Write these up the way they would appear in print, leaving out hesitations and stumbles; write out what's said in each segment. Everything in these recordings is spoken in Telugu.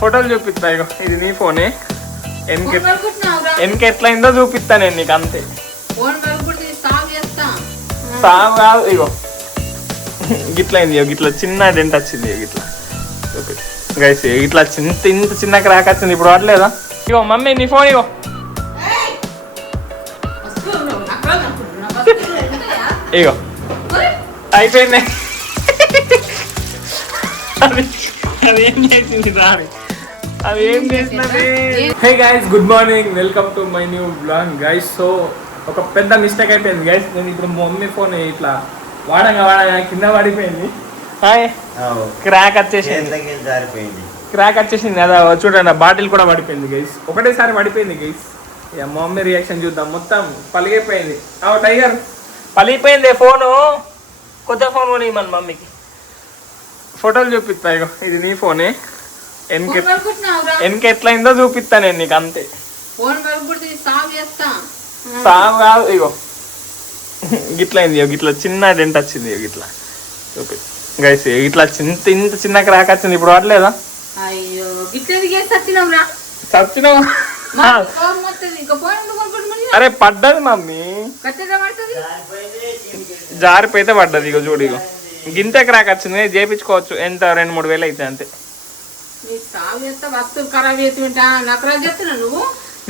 ఫోటోలు చూపిస్తా. ఇగో ఇది నీ ఫోనే. వెనక ఎట్లా అయిందో చూపిస్తా నేను నీకు అంతే. సాగు కాదు, ఇగో గిట్లా అయింది. గిట్లా చిన్న డెంట్ వచ్చింది. గిట్లా గైస్ ఇట్లా ఇంత చిన్న క్రాక్ వచ్చింది. ఇప్పుడు వాడలేదా? ఇగో మమ్మీ నీ ఫోన్ ఇగో. ఇగో అయిపోయింది. అది ఏం చేసింది రాని, అది ఏం చేసినది. Hey guys, good morning, welcome to my new blog guys. So ఒక పెద్ద మిస్టేక్ అయిపోయింది గైస్. నేను ఇప్పుడు మమ్మీ ఫోన్ ఇట్లా వాడంగా కింద పడిపోయింది. క్రాక్ వచ్చేసింది. క్రాక్ వచ్చేసింది కదా, చూడండి బాటిల్ కూడా పడిపోయింది గైస్. ఒకటేసారి పడిపోయింది గైస్. ఇక మమ్మీ రియాక్షన్ చూద్దాం. మొత్తం పలిగిపోయింది. టైగర్ పలిగిపోయింది ఫోను. కొత్త ఫోన్ కొని మన మమ్మీకి. ఫోటోలు చూపిస్తా. ఇగో ఇది నీ ఫోనే. వెనక ఎట్లా అయిందో చూపిస్తా నేను నీకు అంతే. సాగు కాదు, ఇగో గిట్లా అయింది. గిట్లా చిన్న డెంట్ వచ్చింది. గిట్లా చూపి గైస్ ఇట్లా ఇంత చిన్న క్రాక్ వచ్చింది. ఇప్పుడు వాడలేదా? చచ్చినావా? అరే పడ్డది మమ్మీ, జారిపోయితే పడ్డది. ఇగో చూడు, ఇగో గింతే క్రాక్ వచ్చింది. చేయించుకోవచ్చు, ఎంత 2-3 వేలు అయితే అంతే.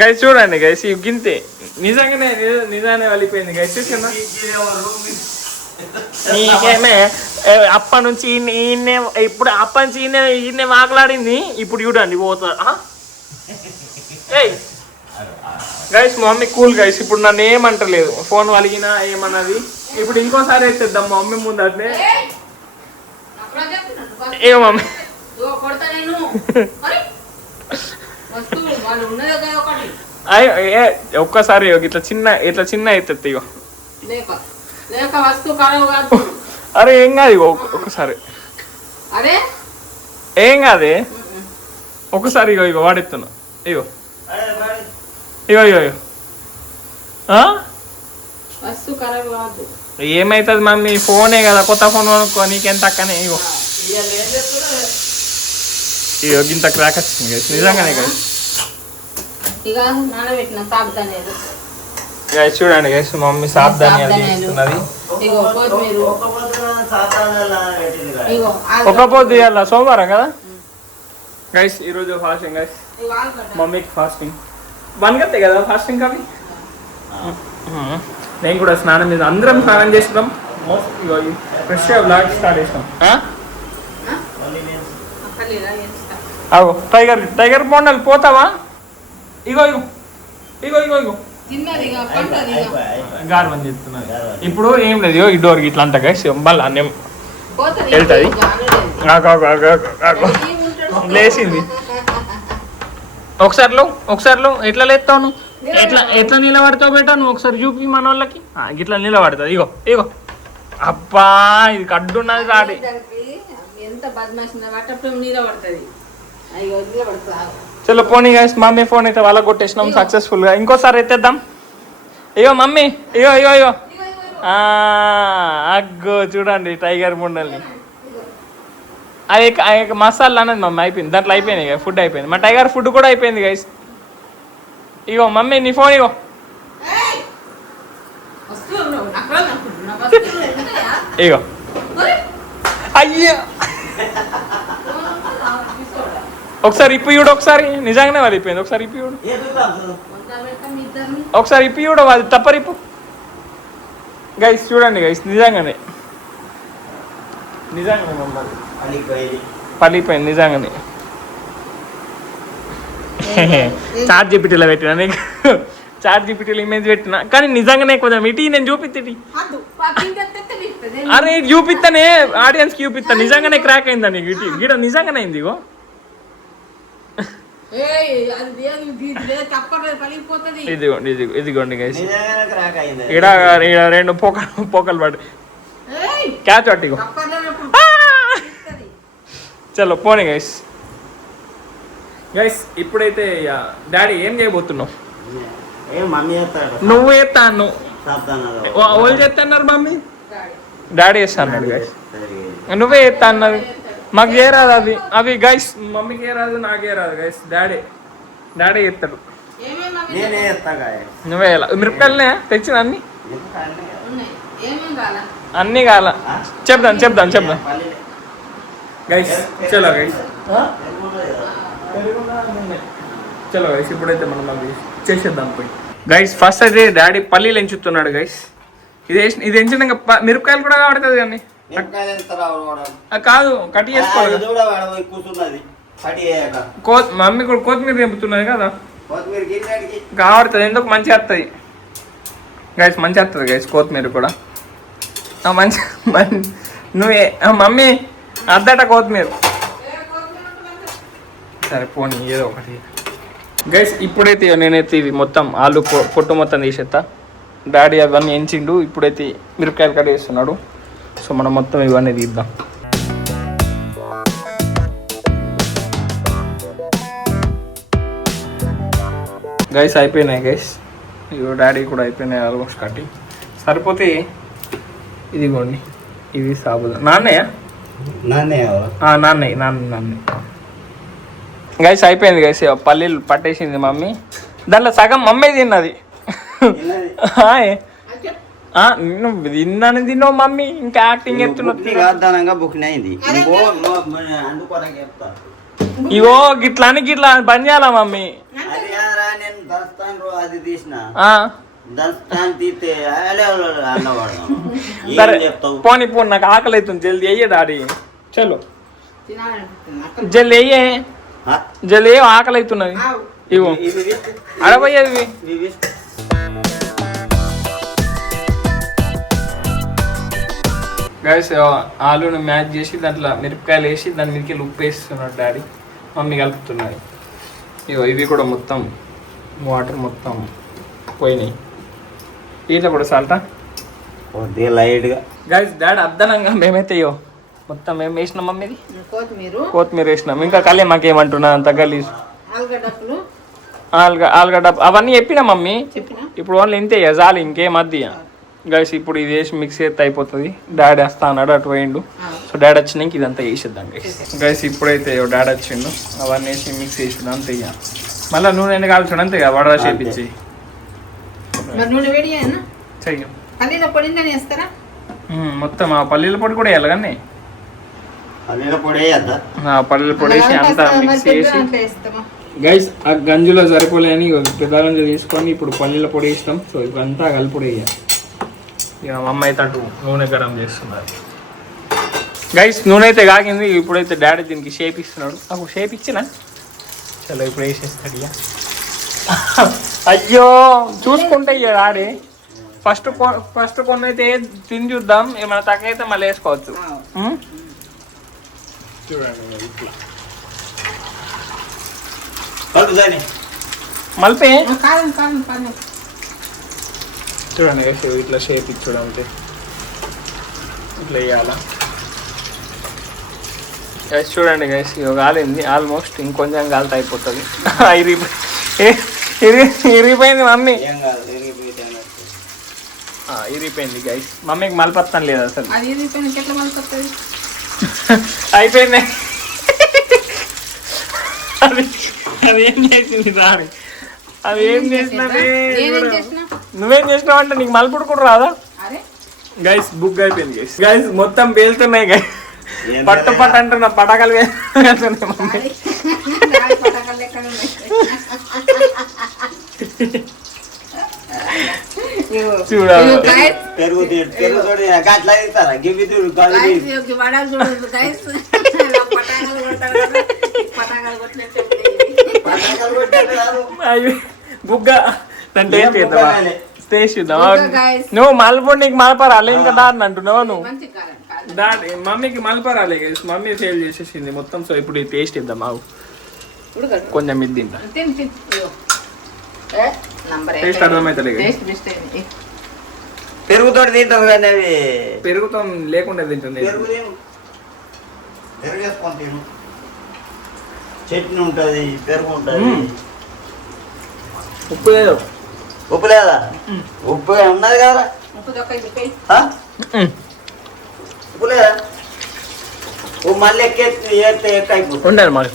గైస్ చూడండి గైస్, ఈ గింతే నిజంగానే వెళ్ళిపోయింది గైస్. నీకేమే అప్పటి నుంచి ఈయన్నే, ఇప్పుడు అప్పటి నుంచి ఈయన్నే వాకలాడింది. ఇప్పుడు చూడండి పోతా. గైస్ మా మమ్మీ కూల్ గైస్, ఇప్పుడు నన్ను ఏమంటలేదు. ఫోన్ వలిగినా ఏమన్నది. ఇప్పుడు ఇంకోసారి ఎత్తేద్దాం మా మమ్మీ ముందు. అట్లే ఏ మమ్మీ ఒక్కసారి ఇట్లా చిన్న ఎత్తెత్తి. ఇగో అరే ఏం కాదు. ఇగో ఒక్కసారి ఏం కాదే. ఒకసారి ఇగో ఇగో వాడెత్తున్నా. ఇగో ఇగో ఇగో ఇగో ఏమైతుంది మమ్మీ, ఫోనే కదా, కొత్త ఫోన్ కొనుక్కో, నీకెంత అక్కనే. ఇగో ఇగో ఇంత క్రాక్ వచ్చింది గైస్, నిజంగానే గైస్. గైస్ చూడండి గైస్, మమ్మీ సాబ్ధాన్యాలు చేస్తున్నది. ఒక పొద్దు ఇవ్వాల, సోమవారం కదా గైస్. ఈరోజు ఫాస్టింగ్ గైస్, మమ్మీకి ఫాస్టింగ్. 1 గంటే కదా ఫాస్టింగ్ అవి. నేను కూడా స్నానం చేద్దాం, అందరం స్నానం చేస్తున్నాం. ఇగో ఫ్రెష్గా బ్లాగ్ స్టార్ట్ చేస్తాం. అగో టైగర్ బొండలు పోతావా? ఇగో ఇగో ఇగో ఇగో ఇగో గారు అని చెప్తున్నారు. ఇప్పుడు ఏం లేదు. ఇగో ఈ డోర్కి ఇట్లా అంట గైస్, మళ్ళీ అన్నం వెళ్తుంది. లేచింది. ఒకసారిలో ఎట్లా లేస్తావు, ఎట్లా నిలబడతావు బేటా నువ్వు? ఒకసారి చూపి మన వాళ్ళకి. ఇట్లా నిలబడుతుంది. ఇగో ఇగో అబ్బా, ఇది కడ్డున్నది రాడి. చలో పోనీ గైస్, మమ్మీ ఫోన్ అయితే వాళ్ళ కొట్టేసినాం సక్సెస్ఫుల్ గా. ఇంకోసారి ఎత్తేద్దాం. ఇగో మమ్మీ, ఇగో ఇగో ఇగో అగ్గో చూడండి టైగర్ ముండల్ని. అది మసాలా అన్నది మమ్మీ అయిపోయింది, దాంట్లో అయిపోయింది ఫుడ్ అయిపోయింది. మా టైగర్ ఫుడ్ కూడా అయిపోయింది గైస్. ఇగో మమ్మీ నీ ఫోన్ ఇగో. ఇగో అయ్యా, ఒకసారి ఇప్పు చూడు. ఒకసారి నిజంగానే వెళ్ళిపోయింది. ఒకసారి ఇప్పు చూడు, ఒకసారి ఇప్పు చూడు. అది తప్పరిప్పు గైస్, చూడండి గైస్, నిజంగానే పలిపోయింది నిజంగానే. చాట్ జీపీటీలో పెట్టినా నీకు, చాట్ జీపీటీలో ఇమేజ్ పెట్టినా, కానీ నిజంగానే కొంచెం ఇటీ నేను చూపిస్తే. అరే చూపిస్తానే, ఆడియన్స్కి చూపిస్తా. నిజంగానే క్రాక్ అయిందా నీకు? ఇటీ గిడ నిజంగానే అయింది. ఇగో ఇదిగోండి గైస్, ఇడ 2 పోకలు పడి క్యాచ్ పట్టి. చలో పోనీ గైస్. ఇప్పుడైతే డాడీ ఏం చేయబోతున్నావు? నువ్వు చేస్తాను, వాళ్ళు చేస్తా అన్నారు. మమ్మీ డాడీ చేస్తా అన్నాడు గైస్. నువ్వే చేస్తా అన్నది. మాకు ఏ రాదు అవి అవి గైస్ మమ్మీకి ఏ రాదు నాకే రాదు గైస్ డాడీ ఎత్తాడు నువ్వే మిరపకాయలనే తెచ్చిన అన్నీ కాల చెప్దాం గైస్ చలో గైస్ చలో గైస్ ఇప్పుడైతే మనం అవి చేసేద్దాం పోయి గైస్ ఫస్ట్ అయితే డాడీ పల్లీలు ఎంచుతున్నాడు గైస్ ఇది ఎంచినాక మిరపకాయలు కూడా పడుతుంది కానీ కాదు కట్ చేసుకోవాలి మమ్మీ కూడా కొత్తిమీర తెంపుతున్నది కదా కావడుతుంది ఎందుకు మంచిగా వస్తుంది గైస్ మంచిగా వస్తుంది గైస్ కొత్తిమీర కూడా మంచి నువ్వే మమ్మీ అద్దట కొత్తిమీర సరే పోనీ ఏదో ఒకటి గైస్ ఇప్పుడైతే నేనైతే ఇవి మొత్తం ఆలు పొట్టు మొత్తం తీసేస్తా డాడీ అవన్నీ ఎంచిండు ఇప్పుడైతే మిరపకాయలు కట్ చేస్తున్నాడు సో మనం మొత్తం ఇవన్నీ తీద్దాం గైస్ అయిపోయినాయి గైస్ ఇగో డాడీ కూడా అయిపోయినాయి ఆల్మోస్ట్ కట్టి సరిపోతే ఇదిగోండి ఇది సాబుదా నాన్నయ్య గైస్ అయిపోయింది గైస్ పల్లీలు పట్టేసింది మమ్మీ దాంట్లో సగం మమ్మీ తిన్నది నువ్వు తిన్నాను తిన్నావు మమ్మీ ఇంకా యాక్టింగ్ ఇగో గిట్లా బంద్ చేయాలా మమ్మీ పోనీ పోనీ నాకు ఆకలి అవుతుంది జల్దీ అయ్యే డాడీ చలో జల్దీ అయ్యే జల్దీ ఆకలి అవుతున్నది ఇగో అడబోయేది గైస్ ఆలును మ్యాచ్ చేసి దాంట్లో మిరపకాయలు వేసి దాని మీదకి ఉప్పు వేస్తున్నాడు డాడీ మమ్మీ కలుపుతున్నది ఇగో ఇవి కూడా మొత్తం వాటర్ మొత్తం పోయినాయి ఈత కూడా సాల్టా లైట్గా గైస్ డాడీ అద్దనంగా మేమైతే ఇయో మొత్తం మేము వేసినాం మమ్మీది కొత్తిమీర వేసినాం ఇంకా కలే మాకేమంటున్నా అంత గలీజ్ ఆలుగడ్డ అవన్నీ చెప్పినా మమ్మీ ఇప్పుడు ఓన్లీ ఇంతే చాలు ఇంకేం అద్ది గైస్ ఇప్పుడు ఇది వేసి మిక్స్ చేస్తే అయిపోతుంది డాడీ వస్తా అన్నాడు అటు పోయిండు సో డాడీ వచ్చినాక ఇదంతా వేసేద్దాం గైస్ ఇప్పుడైతే డాడీ వచ్చిండు అవన్నీ వేసి మిక్స్ చేసిండు అంతే ఇక మళ్ళీ నూనె కాల్చుడు అంతే ఇక వడ చేపించి చెయ్యం మొత్తం ఆ పల్లీల పొడి కూడా వేయాలి కానీ పల్లీల పొడి వేసి అంతా మిక్స్ చేసి గైస్ ఆ గంజులో సరిపోలే అని పెద్ద గంజు తీసుకొని ఇప్పుడు పల్లీల పొడి వేస్తాం సో ఇవంతా కలిపొడి వేయాలి ఇక అమ్మ అయితే అటు నూనె గరం చేస్తున్నారు గైస్ నూనె అయితే కాగింది ఇప్పుడైతే డాడీ దీనికి షేప్ ఇస్తున్నాడు నాకు షేప్ ఇచ్చినా చలో ఇప్పుడు వేసేస్తాడు ఇక అయ్యో చూసుకుంటే ఇక డాడీ ఫస్ట్ కొన్ని అయితే తిని చూద్దాం ఏమైనా తక్కువ అయితే మళ్ళీ వేసుకోవచ్చు చూడండి ఇట్లా మలిపే చూడండి ఇట్లా షేప్ ఇచ్చడం అంటే ఇట్లా వేయాలా గైస్ చూడండి గైస్ ఇక కాలింది ఆల్మోస్ట్ ఇంకొంచెం కాలితే అయిపోతుంది ఇరిగిపోయింది మమ్మీ ఇరిగిపోయింది గైస్ మమ్మీకి మలపత్తం లేదు అసలు అయిపోయింది అది ఏం చేసింది దాని అది ఏం చేసినది నువ్వేం చేసినావు అంటే నీకు మలుపుడు కూడా రాదా గైస్ బుక్ అయిపోయింది గైస్ మొత్తం పేలుతున్నాయి గైస్ పట్టు పట్టు అంటున్నా పటాకాలు వేస్తున్నాయి మమ్మీ చూడాలి బుగ్గ టేస్ట్ నువ్వు మలపూడి నీకు మలపరాలి ఇంకా దాన్ని అంటున్నావు నువ్వు దాని మమ్మీకి మలపరాలి మమ్మీ సేల్ చేసేసింది మొత్తం సో ఇప్పుడు టేస్ట్ ఇద్దాం మాకు కొంచెం ఇది తింటా టేస్ట్ అర్థమవుతుంది పెరుగుతో తింటుంది కానీ అవి పెరుగుతో లేకుండా తింటుంది చట్నీ ఉంటుంది పెరుగు ఉంటుంది ఉప్పు లేదు ఉప్పు లేదా ఉప్పు ఉన్నది కదా ఉప్పు లేదా ఓ మళ్ళీ ఎక్కేస్తే అయిపోతుంది. ఉండాలి మరి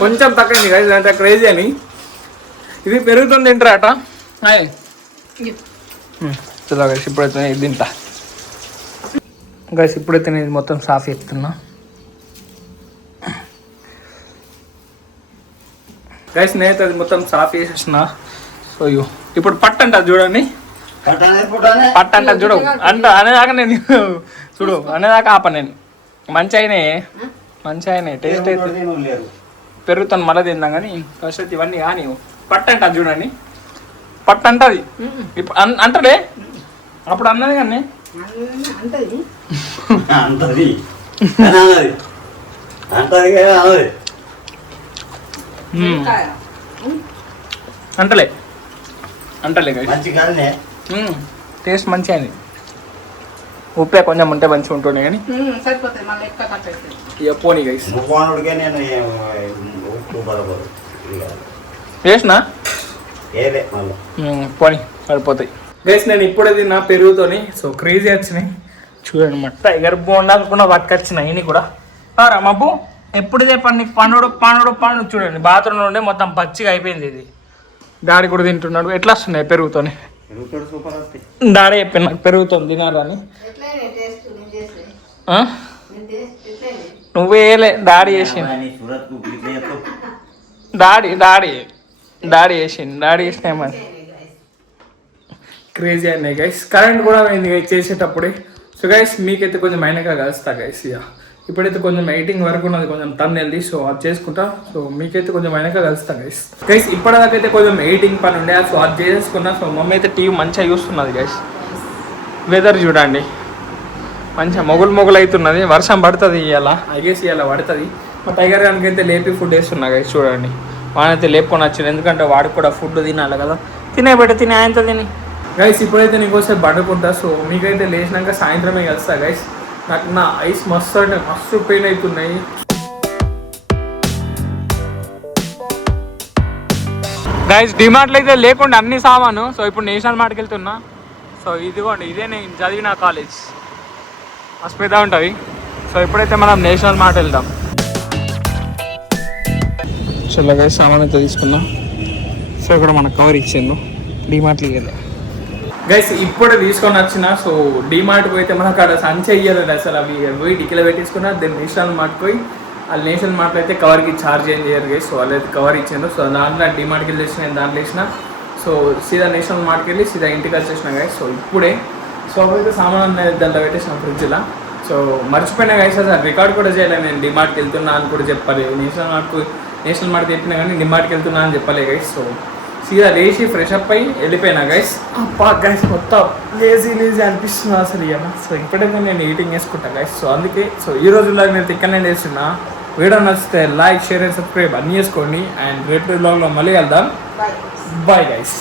కొంచెం తక్కువైంది గైస్, అంత క్రేజీ అని. ఇది పెరుగుతుంది తింటారట. చలో గైస్, ఇప్పుడైతే ఇది తింటా గైస్. ఇప్పుడైతే నేను ఇది మొత్తం సాఫ్ చేస్తున్నా గైస్. నేనైతే అది మొత్తం సాఫ్ చేసేసిన. సో ఇప్పుడు పట్టు అంట చూడండి, పట్టు అంట చూడు అంట అనేదాకా నేను చూడు అనేదాకా ఆప నేను. మంచి అయినాయి టేస్ట్ అయితే పెరుగుతాను మళ్ళీ తిందాం. కానీ ఫస్ట్ అయితే ఇవన్నీ కానీ పట్టు అంట చూడండి, పట్టు అంటది. ఇప్పుడు అంటలే అప్పుడు అన్నది కానీ అంటలే టేస్ట్ మంచిగా అయింది. ఉప్పే కొంచెం ఉంటే మంచిగా ఉంటుండే కానీ ఇక పోనీ గైస్. చేసినా పోనీ సరిపోతాయి గైస్. నేను ఇప్పుడే తిన్నా పెరుగుతోని. సో క్రేజీ వచ్చినాయి చూడండి. మా టైగర్ బోండాలు కూడా పట్టుకొచ్చినాయి ఇన్ని కూడా. మబ్బు ఎప్పుడుదే పండు చూడండి. బాత్రూంలో ఉండే మొత్తం పచ్చిగా అయిపోయింది. ఇది డాడీ కూడా తింటున్నాడు. ఎట్లా వస్తున్నాయి పెరుగుతోని? డాడీ చెప్పాను నాకు పెరుగుతుంది తినాలని. నువ్వేలే డాడీ చేసిండు. డాడీ చేసినామని క్రేజీ అయినాయి గైస్. కరెంట్ కూడా అయింది చేసేటప్పుడే. సో గైస్ మీకైతే కొంచెం అయినాక కలుస్తా గైస్. ఇక ఇప్పుడైతే కొంచెం ఎడిటింగ్ వరకు ఉన్నది, కొంచెం తమ్నెల్ సో అది చేసుకుంటా. సో మీకైతే కొంచెం అయినాక కలుస్తా గైస్. గైస్ ఇప్పటిదాకైతే కొంచెం ఎడిటింగ్ పని ఉండే, సో అది చేసుకున్నా. సో మమ్మీ అయితే టీవీ మంచిగా చూస్తున్నది గైస్. వెదర్ చూడండి మంచిగా మొగులు అవుతున్నది. వర్షం పడుతుంది ఇవాళ, ఐగేస్ ఇవాళ పడుతుంది. మా టైగర్ గానికి అయితే లేపి ఫుడ్ వేస్తున్నా గైస్. చూడండి వానైతే లేపుకొని వచ్చింది, ఎందుకంటే వాడికి కూడా ఫుడ్ తినాలి కదా. తినే ఆయనతో తిని గైస్. ఇప్పుడైతే నీకోసం పడుకుంటా. సో మీకైతే లేచినాక సాయంత్రమే కలుస్తా గైస్. నాకు నా ఐస్ మస్తు అంటే మస్తు పెయిన్ అవుతున్నాయి. గైస్ డిమార్ట్లో అయితే లేకుండా అన్ని సామాను. సో ఇప్పుడు నేషనల్ మార్ట్కి వెళ్తున్నా. సో ఇదిగోండి ఇదే నేను చదివిన కాలేజ్, మస్తు పెద్ద ఉంటుంది. సో ఇప్పుడైతే మనం నేషనల్ మార్ట్ వెళ్దాం. చలో గైస్ సామాన్ అయితే తీసుకున్నా. సో ఇక్కడ మనకు కవర్ ఇచ్చిండు డిమార్ట్కి వెళ్ళి గైస్. ఇప్పుడే తీసుకొని వచ్చిన. సో డిమార్ట్కి పోయితే మనకు అక్కడ సంచి అయ్యారండి అసలు. అవి పోయి డిక్కీలో పెట్టేసుకున్నా. దెన్ నేషనల్ మార్ట్కి పోయి వాళ్ళు నేషనల్ మార్ట్లో అయితే కవర్కి ఛార్జ్ ఏం చేయరు గైస్. సో వాళ్ళు అయితే కవర్ ఇచ్చారు. సో దాంట్లో డిమార్ట్కి వెళ్ళి నేను దాంట్లో వేసిన. సో సీదా నేషనల్ మార్ట్కి వెళ్ళి సీదా ఇంటికి వచ్చేసిన గైస్. సో ఇప్పుడే సో అప్పుడైతే సామాన్ అనేది దాంట్లో పెట్టేసిన ఫ్రిడ్జ్లో. సో మర్చిపోయినా గైస్, అసలు రికార్డ్ కూడా చేయలేదు. నేను డిమార్ట్కి వెళ్తున్నా అని కూడా చెప్పలేదు. నేషనల్ మార్ట్కి చెప్పినా కానీ డిమార్ట్కి వెళ్తున్నా అని చెప్పలే గైస్. సో సీదా లేచి ఫ్రెష్ అప్ అయ్యి వెళ్ళిపోయినా గైస్. అప్పా గైస్ మొత్తం లేజీ అనిపిస్తుంది అసలు ఇక. సో ఇప్పుడైతే నేను ఈటింగ్ వేసుకుంటా గైస్. సో అందుకే సో ఈ రోజుల్లో నేను తిక్కనే వేస్తున్నా. వీడియో నచ్చితే లైక్ షేర్ అండ్ సబ్స్క్రైబ్ అన్నీ చేసుకోండి. అండ్ రేపు బ్లాగ్లో మళ్ళీ వెళ్దాం. Bye guys.